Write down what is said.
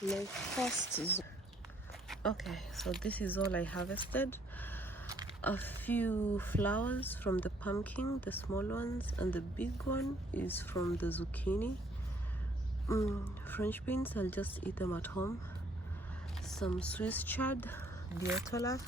My first is okay, so this is all I harvested. A few flowers from the pumpkin, the small ones, and the big one is from the zucchini. French beans, I'll just eat them at home. Some Swiss chard, Biotola,